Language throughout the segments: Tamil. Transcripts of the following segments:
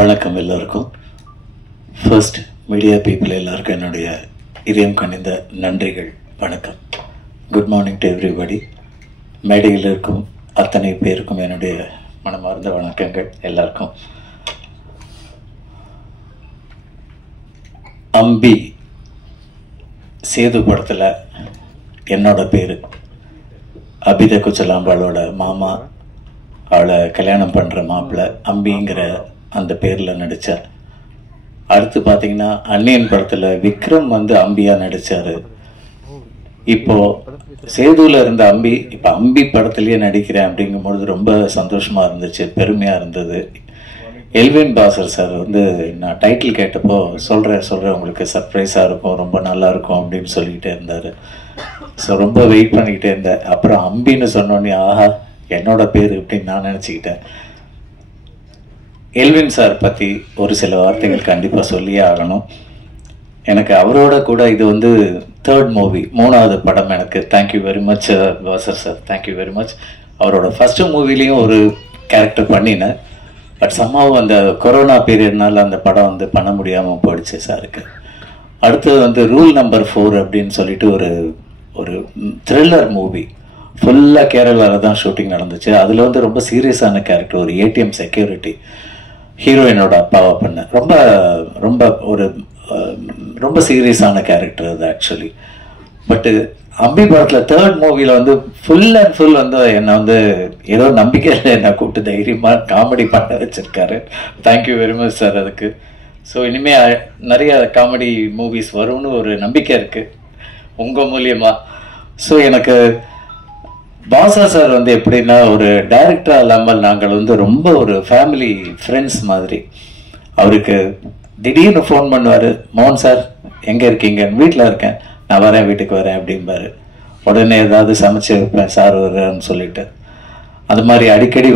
வணக்கம் எல்லோருக்கும். ஃபர்ஸ்ட் மீடியா பீப்புள் எல்லாருக்கும் என்னுடைய இதயம் கனிந்த நன்றிகள், வணக்கம். Good morning to everybody. மேடையில் இருக்கும் அத்தனை பேருக்கும் என்னுடைய மனமார்ந்த வணக்கங்கள் எல்லாருக்கும். அம்பி சேது படத்தில் என்னோட பேர் அபித குச்சலாம்பாளோட மாமா, அவளை கல்யாணம் பண்ணுற மாப்பிள்ளை அம்பிங்கிற அந்த பேரில் நடித்தார். அடுத்து பார்த்தீங்கன்னா அன்னியன் படத்தில் விக்ரம் அம்பியாக நடித்தார். இப்போது சேதுவில் இருந்த அம்பி இப்போ அம்பி படத்துலேயே நடிக்கிறேன் அப்படிங்கும்பொழுது ரொம்ப சந்தோஷமாக இருந்துச்சு, பெருமையாக இருந்தது. எல்வின் பாசர் சார் நான் டைட்டில் கேட்டப்போ சொல்கிறேன் உங்களுக்கு சர்ப்ரைஸாக இருக்கும், ரொம்ப நல்லா இருக்கும் அப்படின்னு சொல்லிக்கிட்டே இருந்தார். ஸோ ரொம்ப வெயிட் பண்ணிக்கிட்டே இருந்தேன். அப்புறம் அம்பின்னு சொன்னோன்னே ஆஹா என்னோட பேர் இப்படின்னு நான் நினச்சிக்கிட்டேன். எல்வின் சார் பற்றி ஒரு சில வார்த்தைகள் கண்டிப்பாக சொல்லியே ஆகணும். எனக்கு அவரோட கூட இது தேர்ட் மூவி, 3வது படம் எனக்கு. Thank you very much pastor sir, thank you very much. அவரோட ஃபஸ்ட்டு மூவிலையும் ஒரு கேரக்டர் பண்ணினேன். பட் சம்மாவும் அந்த கொரோனா பீரியட்னால அந்த படம் பண்ண முடியாமல் போயிடுச்சு சாருக்கு. அடுத்தது ரூல் நம்பர் 4 அப்படின்னு சொல்லிட்டு ஒரு த்ரில்லர் மூவி, ஃபுல்லாக கேரளாவில் தான் ஷூட்டிங் நடந்துச்சு. அதில் ரொம்ப சீரியஸான கேரக்டர், ஒரு ஏடிஎம் செக்யூரிட்டி, ஹீரோயினோட அப்பாவை பண்ண ரொம்ப ரொம்ப ஒரு ரொம்ப சீரியஸான கேரக்டர் அது ஆக்சுவலி. பட்டு அம்பி படத்தில் தேர்ட் மூவியில் ஃபுல் அண்ட் ஃபுல் என்னை ஏதோ நம்பிக்கையில் என்னை கூப்பிட்டு தைரியமாக காமெடி பண்ண வச்சுருக்காரு. தேங்க்யூ வெரி மச் சார் அதுக்கு. ஸோ இனிமேல் நிறைய காமெடி மூவிஸ் வரும்னு ஒரு நம்பிக்கை இருக்குது உங்கள் மூலியமாக. ஸோ எனக்கு பாசா சார் எப்படின்னா ஒரு டைரக்டராக இல்லாமல் நாங்கள் ரொம்ப ஒரு ஃபேமிலி ஃப்ரெண்ட்ஸ் மாதிரி. அவருக்கு திடீர்னு ஃபோன் பண்ணுவார், மோகன் சார் எங்கே இருக்கீங்க? வீட்டில் இருக்கேன், நான் வரேன், வீட்டுக்கு வரேன் அப்படிம்பாரு. உடனே ஏதாவது சமைச்சு வைப்பேன் சார் வருன்னு சொல்லிட்டு. அது மாதிரி அடிக்கடி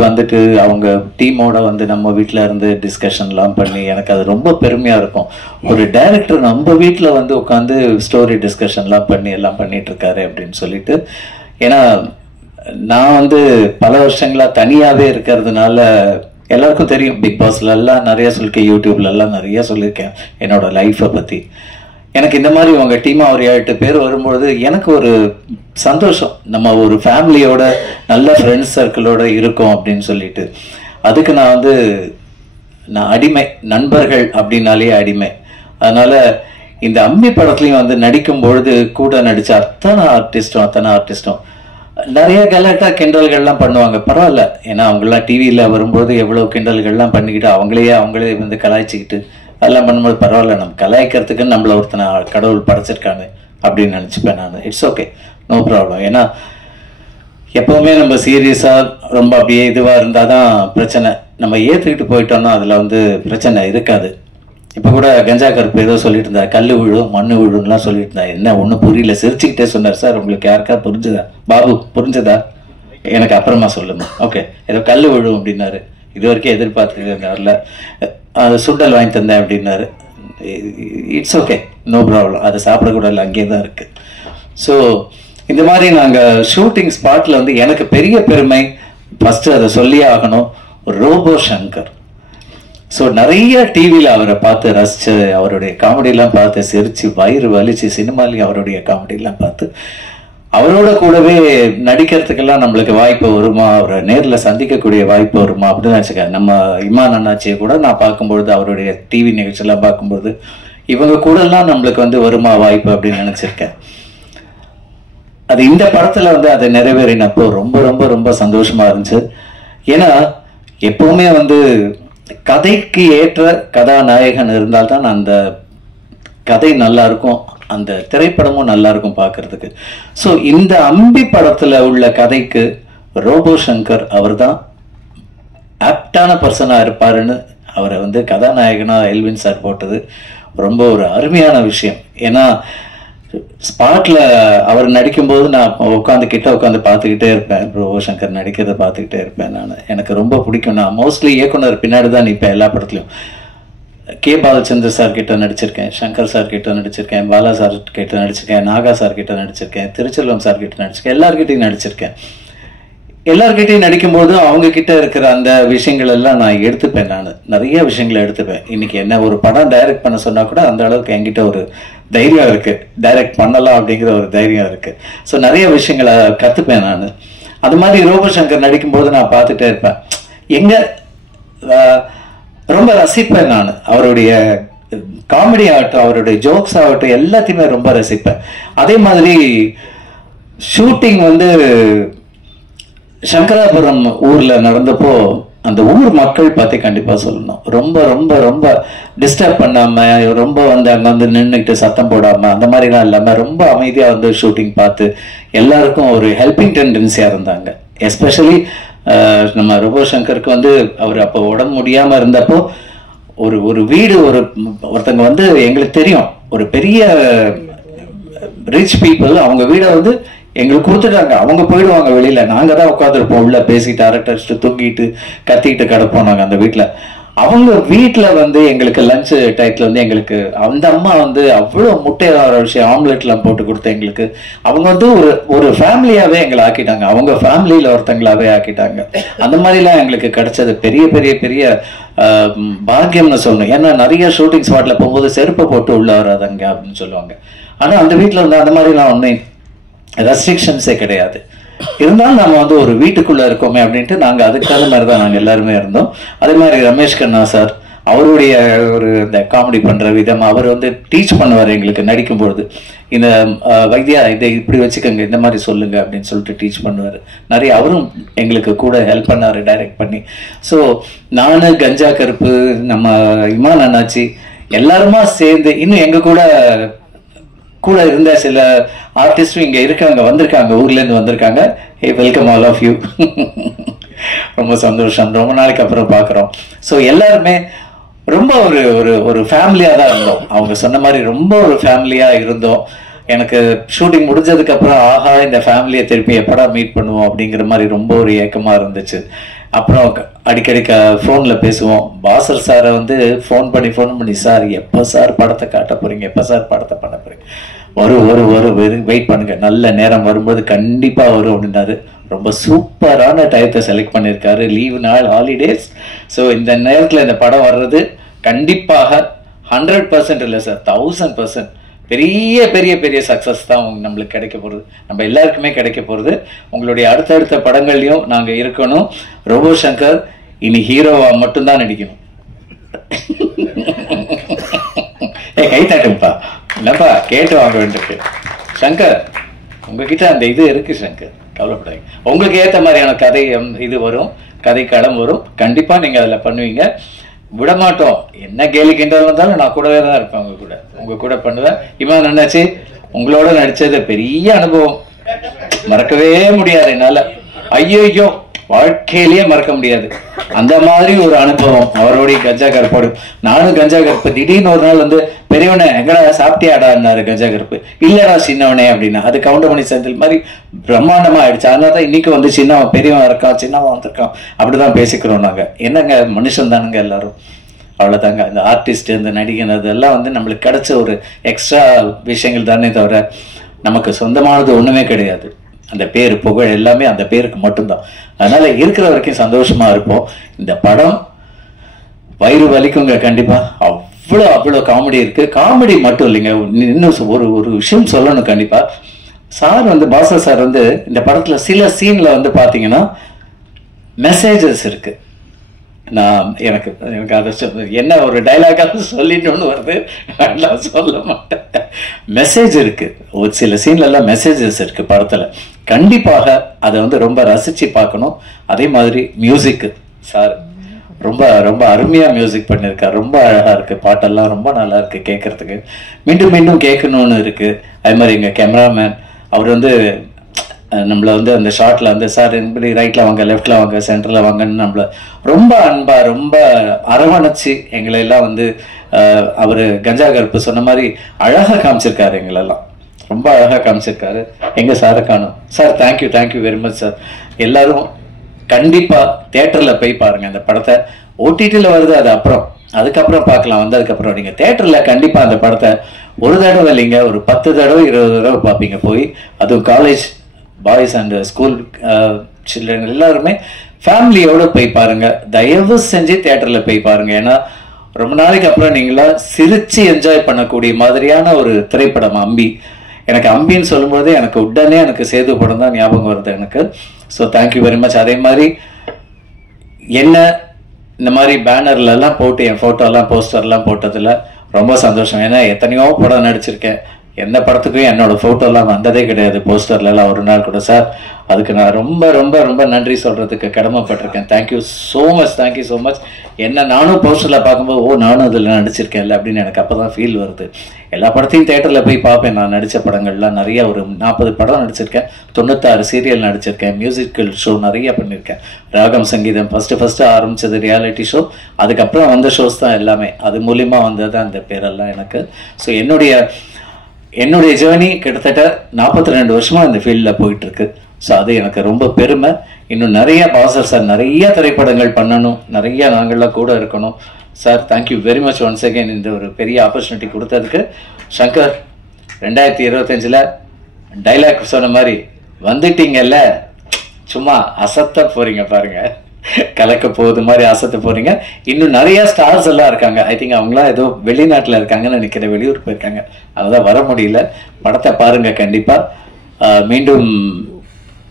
அவங்க டீமோட நம்ம வீட்டில் இருந்து டிஸ்கஷன்லாம் பண்ணி எனக்கு அது ரொம்ப பெருமையாக இருக்கும். ஒரு டைரக்டர் நம்ம வீட்டில் உட்காந்து ஸ்டோரி டிஸ்கஷன்லாம் பண்ணி எல்லாம் பண்ணிகிட்ருக்காரு அப்படின்னு சொல்லிட்டு. ஏன்னா நான் பல வருஷங்களாக தனியாகவே இருக்கிறதுனால எல்லாருக்கும் தெரியும், பிக் பாஸ்லலாம் நிறையா சொல்லியிருக்கேன், யூடியூப்லலாம் நிறையா சொல்லியிருக்கேன் என்னோட லைஃப்பை பற்றி. எனக்கு இந்த மாதிரி உங்கள் டீமாக ஒரு 8 பேர் வரும்பொழுது எனக்கு ஒரு சந்தோஷம், நம்ம ஒரு ஃபேமிலியோட நல்ல ஃப்ரெண்ட்ஸ் சர்க்கிளோட இருக்கோம் அப்படின்னு சொல்லிட்டு. அதுக்கு நான் அடிமை, நண்பர்கள் அப்படின்னாலே அடிமை. அதனால் இந்த அம்பி படத்துலையும் நடிக்கும் பொழுது கூட நடித்த அத்தனை ஆர்டிஸ்டும் நிறைய கலாட்டா கிண்டல்கள்லாம் பண்ணுவாங்க. பரவாயில்ல, ஏன்னா அவங்களாம் டிவியில் வரும்போது எவ்வளோ கிண்டல்கள்லாம் பண்ணிக்கிட்டு அவங்களே கலாய்ச்சிக்கிட்டு அதெல்லாம் பண்ணும்போது பரவாயில்ல, நம்ம கலாய்க்கிறதுக்குன்னு நம்மளை ஒருத்தனை கடவுள் படைச்சிருக்காங்க அப்படின்னு நினச்சிப்பேன் நான். It's okay, no problem. ஏன்னா எப்போவுமே நம்ம சீரியஸாக ரொம்ப அப்படியே இதுவாக இருந்தால் தான் பிரச்சனை. நம்ம ஏற்றுக்கிட்டு போயிட்டோம்னா அதில் பிரச்சனை இருக்காது. இப்போ கூட கஞ்சா கருப்பு ஏதோ சொல்லிட்டு இருந்தார், கல் விழும் மண்ணு விழும்லாம் சொல்லிட்டு இருந்தா. என்ன ஒன்றும் புரியல, சிரிச்சுக்கிட்டே சொன்னார். சார் உங்களுக்கு யாருக்கா புரிஞ்சுதா? பாபு புரிஞ்சுதா? எனக்கு அப்புறமா சொல்லுங்க. ஓகே, ஏதோ கல் விழும் அப்படின்னாரு. இது வரைக்கும் எதிர்பார்த்துருந்தார்ல, அது சுண்டல் வாங்கி தந்தேன் அப்படின்னாரு. It's okay, no problem. அதை சாப்பிடக்கூடாது, அங்கேயே தான் இருக்குது. ஸோ இந்த மாதிரி நாங்கள் ஷூட்டிங் ஸ்பாட்டில் எனக்கு பெரிய பெருமை, ஃபஸ்ட்டு அதை சொல்லியே ஆகணும், ரோபோ சங்கர். ஸோ நிறைய டிவியில் அவரை பார்த்து ரசித்து, அவருடைய காமெடியெலாம் பார்த்து சிரித்து வயிறு வலிச்சு, சினிமாலையும் அவருடைய காமெடியெலாம் பார்த்து அவரோட கூடவே நடிக்கிறதுக்கெல்லாம் நம்மளுக்கு வாய்ப்பு வருமா, அவரை நேரில் சந்திக்கக்கூடிய வாய்ப்பு வருமா அப்படின்னு நினச்சிக்க. நம்ம இமான் அண்ணாச்சியை கூட நான் பார்க்கும்பொழுது, அவருடைய டிவி நிகழ்ச்சியெல்லாம் பார்க்கும்பொழுது இவங்க கூடலாம் நம்மளுக்கு வருமா வாய்ப்பு அப்படின்னு நினச்சிருக்கேன். அது இந்த படத்தில் அதை நிறைவேறினப்போ ரொம்ப ரொம்ப ரொம்ப சந்தோஷமாக இருந்துச்சு. ஏன்னா எப்போவுமே கதைக்கு ஏற்ற கதாநாயகன் இருந்தால்தான் அந்த கதை நல்லா இருக்கும், அந்த திரைப்படமும் நல்லா இருக்கும் பார்க்கறதுக்கு. ஸோ இந்த அம்பி படத்தில் உள்ள கதைக்கு ரோபோ சங்கர் அவர் தான் ஆப்டான பர்சனாக இருப்பாருன்னு அவரை கதாநாயகனாக எல்வின் சார் போட்டது ரொம்ப ஒரு அருமையான விஷயம். ஏன்னா ஸ்பாட்டில் அவர் நடிக்கும்போது நான் உட்காந்து பார்த்துக்கிட்டே இருப்பேன், ரோபோ சங்கர் நடிக்கிறத பார்த்துக்கிட்டே இருப்பேன் நான். எனக்கு ரொம்ப பிடிக்கும். நான் மோஸ்ட்லி இயக்குனர் பின்னாடி தான் நிற்பேன் எல்லா படத்துலையும். கே பாலச்சந்தர் சார் கிட்ட நடிச்சிருக்கேன், சங்கர் சார் கிட்ட நடிச்சிருக்கேன், பாலா சார் கிட்ட நடிச்சிருக்கேன், நாகா சார் கிட்ட நடிச்சிருக்கேன், திருச்செல்வம் சார் கிட்ட நடிச்சிருக்கேன், எல்லார்கிட்டையும் நடிச்சிருக்கேன். எல்லார்கிட்டையும் நடிக்கும்போது அவங்க கிட்ட இருக்கிற அந்த விஷயங்கள் எல்லாம் நான் எடுத்துப்பேன். நான் நிறைய விஷயங்களை எடுத்துப்பேன். இன்னைக்கு என்ன ஒரு படம் டைரக்ட் பண்ண சொன்னா கூட அந்த அளவுக்கு என்கிட்ட ஒரு தைரியம் இருக்கு, டைரக்ட் பண்ணலாம் அப்படிங்கிற ஒரு தைரியம் இருக்கு. ஸோ நிறைய விஷயங்களை கத்துப்பேன் நான். அது மாதிரி ரோபோ சங்கர் நடிக்கும்போது நான் பார்த்துட்டே இருப்பேன். எங்க ரொம்ப ரசிப்பேன் நான். அவருடைய காமெடி ஆகட்டும், அவருடைய ஜோக்ஸ் ஆகட்டும், எல்லாத்தையுமே ரொம்ப ரசிப்பேன். அதே மாதிரி ஷூட்டிங் வந்து சங்கராபுரம் ஊர்ல நடந்தப்போ அந்த ஊர் மக்கள் பத்தி கண்டிப்பா சொல்லணும். ரொம்ப ரொம்ப ரொம்ப டிஸ்டர்ப் பண்ணாம, ரொம்ப வந்து அங்க வந்து நின்றுக்கிட்டு சத்தம் போடாம அந்த மாதிரிலாம் இல்லாம ரொம்ப அமைதியா வந்து ஷூட்டிங் பார்த்து எல்லாருக்கும் ஒரு ஹெல்பிங் டெண்டன்சியா இருந்தாங்க. எஸ்பெஷலி நம்ம ரோபோ சங்கருக்கு வந்து அவர் அப்போ உடம்பு முடியாம இருந்தப்போ ஒரு வீடு ஒருத்தங்க வந்து எங்களுக்கு தெரியும், ஒரு பெரிய ரிச் பீப்புள், அவங்க வீடை வந்து எங்களுக்கு கொடுத்துட்டாங்க. அவங்க போயிடுவாங்க வெளியில, நாங்க தான் உட்காந்துருப்போம் உள்ள பேசிட்டு அரட்டடிச்சுட்டு தூங்கிட்டு கத்திட்டு கிடப்போம் நாங்க அந்த வீட்டுல. அவங்க வீட்டுல வந்து எங்களுக்கு லஞ்ச் டைத்துல வந்து எங்களுக்கு அந்த அம்மா வந்து அவ்வளவு முட்டையார விஷயம் ஆம்லெட் எல்லாம் போட்டு கொடுத்து எங்களுக்கு அவங்க வந்து ஒரு ஃபேமிலியாவே எங்களை ஆக்கிட்டாங்க. அவங்க ஃபேமிலியில ஒருத்தங்களாவே ஆக்கிட்டாங்க. அந்த மாதிரி எல்லாம் எங்களுக்கு கிடைச்சது பெரிய பெரிய பெரிய பாக்கியம்னு சொல்லணும். ஏன்னா நிறைய ஷூட்டிங் ஸ்பாட்ல போகும்போது செருப்பை போட்டு உள்ள வராதங்க அப்படின்னு சொல்லுவாங்க. ஆனா அந்த வீட்டுல வந்து அந்த மாதிரி எல்லாம் ஒன்னும் ரெஸ்ட்ரிக்ஷன்ஸே கிடையாது. இருந்தாலும் நம்ம வந்து ஒரு வீட்டுக்குள்ள இருக்கோமே அப்படின்ட்டு நாங்க அதுக்கான மாதிரி தான் நாங்க எல்லாருமே இருந்தோம். அதே மாதிரி ரமேஷ் கண்ணா சார், அவருடைய ஒரு இந்த காமெடி பண்ற விதம், அவர் வந்து டீச் பண்ணுவார் எங்களுக்கு நடிக்கும்பொழுது. இந்த வைத்தியா இதை இப்படி வச்சுக்கோங்க, இந்த மாதிரி சொல்லுங்க அப்படின்னு சொல்லிட்டு டீச் பண்ணுவார். நிறைய அவரும் எங்களுக்கு கூட ஹெல்ப் பண்ணாரு டைரக்ட் பண்ணி. ஸோ நானு, கஞ்சா கருப்பு, நம்ம இமான் அண்ணாச்சி எல்லாருமா சேர்ந்து, இன்னும் எங்க கூட இருந்த சில ஆர்டிஸ்டும் இங்க இருக்காங்க, வந்திருக்காங்க, ஊர்ல இருந்து வந்திருக்காங்க. ஹே, வெல்கம் ஆல் ஆஃப் யூ. ரொம்ப சந்தோஷம், ரொம்ப நாளைக்கு அப்புறம் பாக்குறோம். ஸோ எல்லாருமே ரொம்ப ஒரு ஃபேமிலியா தான் இருந்தோம். அவங்க சொன்ன மாதிரி ரொம்ப ஒரு ஃபேமிலியா இருந்தோம். எனக்கு ஷூட்டிங் முடிஞ்சதுக்கு அப்புறம் ஆஹா இந்த ஃபேமிலியை திருப்பி எப்படா மீட் பண்ணுவோம் அப்படிங்கிற மாதிரி ரொம்ப ஒரு ஏக்கமா இருந்துச்சு. அப்புறம் அடிக்கடி ஃபோன்ல பேசுவோம். பாசர் சாரை வந்து ஃபோன் பண்ணி சார் எப்போ சார் படத்தை காட்ட போறீங்க, எப்போ சார் படத்தை பண்ண போறீங்க, வெயிட் பண்ணுங்க, நல்ல நேரம் வரும்போது கண்டிப்பா வரும் அப்படின்னாரு. ரொம்ப சூப்பரான டயத்தை செலக்ட் பண்ணியிருக்காரு, லீவு நாள், ஹாலிடேஸ். ஸோ இந்த நேரத்தில் இந்த படம் வர்றது கண்டிப்பாக 100% இல்லை சார், 1000% பெரிய பெரிய பெரிய சக்சஸ் தான் நம்மளுக்கு கிடைக்க போறது, நம்ம எல்லாருக்குமே கிடைக்க போறது. உங்களுடைய அடுத்தடுத்த படங்கள்லயும் நாங்க இருக்கணும். ரோபோ சங்கர் இனி ஹீரோவா மட்டும்தான் நடிக்கணும். கை தட்டுப்பா, இல்லப்பா கேட்டு வாங்க வேண்டியிருக்கு. சங்கர் உங்ககிட்ட அந்த இது இருக்கு சங்கர், கவலைப்படாதீங்க. உங்களுக்கு ஏற்ற மாதிரியான கதை இது வரும், கதை களம் வரும், கண்டிப்பா நீங்க அதுல பண்ணுவீங்க. விடமாட்டோம், என்ன கேலி கிண்டல் வந்தாலும் நான் கூடவே தான் இருப்பேன், உங்க கூட பண்ணுவேன். இமான் அண்ணாச்சி உங்களோட நடிச்சது பெரிய அனுபவம், மறக்கவே முடியாது என்னால. ஐயோ வாழ்க்கையிலேயே மறக்க முடியாது அந்த மாதிரி ஒரு அனுபவம் அவருடைய கஞ்சா கருப்போடு. நானும் கஞ்சா கருப்பு திடீர்னு ஒரு நாள் வந்து பெரியவனே எங்கடா சாப்பிட்டியாடான்னாரு கஞ்சா கருப்பு. இல்லடா சின்னவனே அப்படின்னா. அது கவுண்டமணி செந்தில் மாதிரி பிரம்மாண்டமா ஆயிடுச்சு. அதனாலதான் இன்னைக்கு வந்து சின்னவன் பெரியவன் இருக்கான், சின்னவன் வந்திருக்கான், அப்படிதான் பேசிக்கிறோம் நாங்க. என்னங்க மனுஷன் தானுங்க எல்லாரும், அவ்வளவுதாங்க. அந்த ஆர்டிஸ்ட், இந்த நடிகன், அதெல்லாம் வந்து நம்மளுக்கு கிடைச்ச ஒரு எக்ஸ்ட்ரா விஷயங்கள் தானே தவிர நமக்கு சொந்தமானது ஒண்ணுமே கிடையாது. அந்த பேரு புகழ் எல்லாமே அந்த பேருக்கு மட்டும்தான். அதனால இருக்கிற வரைக்கும் சந்தோஷமா இருப்போம். இந்த படம் வயிறு வலிக்குங்க கண்டிப்பா. அவ்வளோ காமெடி இருக்கு. காமெடி மட்டும் இல்லைங்க, இன்னும் ஒரு விஷயம் சொல்லணும் கண்டிப்பா. சார் வந்து பாசர் சார் வந்து இந்த படத்துல சில சீன்ல வந்து பாத்தீங்கன்னா மெசேஜஸ் இருக்கு. எனக்கு அதை என்ன ஒரு டைலாக்காக சொல்லிட்டு வருது, நான் சொல்ல மாட்டேன். மெசேஜ் இருக்கு, ஒரு சில சீன்ல எல்லாம் மெசேஜஸ் இருக்கு படத்துல. கண்டிப்பாக அதை வந்து ரொம்ப ரசிச்சு பார்க்கணும். அதே மாதிரி மியூசிக் சார் ரொம்ப ரொம்ப அருமையா மியூசிக் பண்ணியிருக்காரு, ரொம்ப அழகா இருக்கு, பாட்டெல்லாம் ரொம்ப நல்லா இருக்கு கேட்கறதுக்கு, மீண்டும் மீண்டும் கேட்கணும்னு இருக்கு. அதே மாதிரி எங்க கேமராமேன் அவர் வந்து நம்மள வந்து அந்த ஷார்ட்ல வந்து சார் இப்படி ரைட்ல வாங்க, லெஃப்ட்ல வாங்க, சென்டர்ல வாங்கன்னு நம்மள ரொம்ப அன்பா ரொம்ப அரவணைச்சு எங்களை எல்லாம் வந்து அவரு கஞ்சா கருப்பு சொன்ன மாதிரி அழகா காமிச்சிருக்காரு, எங்களெல்லாம் ரொம்ப அழகா காமிச்சிருக்காரு. எங்க சாரை காணும் sir. Thank you very much sir. எல்லாரும் கண்டிப்பா தியேட்டர்ல போய் பாருங்க இந்த படத்தை. ஓடிடில வருது, அது அதுக்கப்புறம் பார்க்கலாம். வந்ததுக்கப்புறம் நீங்க தியேட்டர்ல கண்டிப்பா அந்த படத்தை ஒரு தடவை இல்லைங்க, ஒரு 10 தடவை 20 தடவை பார்ப்பீங்க போய். அதுவும் college boys and school children எல்லாருமே ஃபேமிலியோடு போய் பாருங்க, தயவு செஞ்சு தியேட்டரில் போய் பாருங்க. ஏன்னா ரொம்ப நாளைக்கு அப்புறம் நீங்களா சிரிச்சு என்ஜாய் பண்ணக்கூடிய மாதிரியான ஒரு திரைப்படம் அம்பி. எனக்கு அம்பின்னு சொல்லும்போது எனக்கு உடனே எனக்கு சேது படம் தான் ஞாபகம் வருது எனக்கு. So thank you very much. அதே மாதிரி என்ன இந்த மாதிரி பேனர்லலாம் போட்டு என் ஃபோட்டோலாம் போஸ்டர்லாம் போட்டதில் ரொம்ப சந்தோஷம். ஏன்னா எத்தனையோ படம் நடிச்சிருக்கேன், எந்த படத்துக்கும் என்னோட ஃபோட்டோலாம் வந்ததே கிடையாது போஸ்டர்லாம் ஒரு நாள் கூட. சார் அதுக்கு நான் ரொம்ப ரொம்ப ரொம்ப நன்றி சொல்கிறதுக்கு கடமைப்பட்டிருக்கேன். Thank you so much, thank you so much. என்ன நானும் போஸ்டரில் பார்க்கும்போது ஓ நானும் அதில் நடிச்சிருக்கேன்ல அப்படின்னு எனக்கு அப்போ தான் ஃபீல் வருது. எல்லா படத்தையும் தேட்டரில் போய் பார்ப்பேன். நான் நடித்த படங்கள்லாம் நிறைய, ஒரு 40 படம் நடிச்சிருக்கேன், 96 சீரியல் நடிச்சிருக்கேன், மியூசிக்கல் ஷோ நிறைய பண்ணியிருக்கேன். ராகம் சங்கீதம் ஃபஸ்ட்டு ஆரம்பித்தது ரியாலிட்டி ஷோ, அதுக்கப்புறம் வந்த ஷோஸ் தான் எல்லாமே. அது மூலிமா வந்தது அந்த பேரெல்லாம் எனக்கு. ஸோ என்னுடைய ஜேர்னி கிட்டத்தட்ட 42 வருஷமாக இந்த ஃபீல்டில் போயிட்டுருக்கு. ஸோ அது எனக்கு ரொம்ப பெருமை. இன்னும் நிறைய பாசர் சார் நிறைய திரைப்படங்கள் பண்ணணும், நிறைய நாங்கள்லாம் கூட இருக்கணும். Sir thank you very much once again இந்த ஒரு பெரிய ஆப்பர்ச்சுனிட்டி கொடுத்ததுக்கு. சங்கர் 2025 டைலாக் சொன்ன மாதிரி வந்துட்டீங்கல்ல, சும்மா அசத்த போறீங்க பாருங்க, கலக்க போகுது மாதிரி அசத்த போறீங்க. இன்னும் நிறைய ஸ்டார்ஸ் எல்லாம் இருக்காங்க. ஐ திங்க் அவங்களாம் ஏதோ வெளிநாட்டில் இருக்காங்கன்னு நினைக்கிற, வெளியூர் போயிருக்காங்க, அதுதான் வர முடியல. படத்தை பாருங்க கண்டிப்பா. மீண்டும்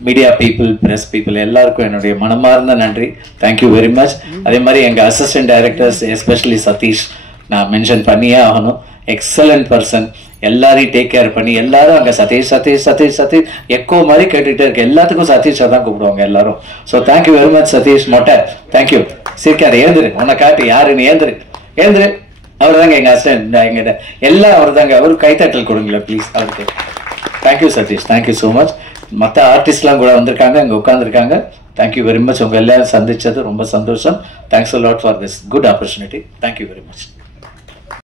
மீடியா பீப்புள், பிரஸ் பீப்புள் எல்லாருக்கும் என்னுடைய மனமார்ந்த நன்றி. Thank you very much. அதே மாதிரி எங்கள் அசிஸ்டன்ட் டைரக்டர்ஸ் எஸ்பெஷலி சதீஷ் நான் மென்ஷன் பண்ணியே ஆகணும். Excellent person. எல்லாரையும் டேக் கேர் பண்ணி எல்லாரும் அங்கே சதீஷ் சதீஷ் சதீஷ் சதீஷ் எக்கோ மாதிரி கேட்டுகிட்டே இருக்கு. எல்லாத்துக்கும் சதீஷாக தான் கூப்பிடுவாங்க எல்லாரும். So thank you very much Satish மொட்டை. தேங்க்யூ. சிரிக்காது, ஏந்திரு, உன்னை காட்டு யாருன்னு ஏந்திரு ஏந்திரு. அவர் தாங்க எங்கள் அசிஸ்டன்ட், எங்கிட்ட எல்லாம் அவர் தாங்க. அவர் கைத்தட்டல் கொடுங்களேன் ப்ளீஸ் அவருக்கு. Thank you Satish, thank you so much. மற்ற ஆர்டிஸ்ட்லாம் கூட வந்திருக்காங்க, இங்கே உட்காந்துருக்காங்க. Thank you very much. உங்கள் எல்லாரும் சந்திச்சது ரொம்ப சந்தோஷம். Thanks a lot for this good opportunity. Thank you very much.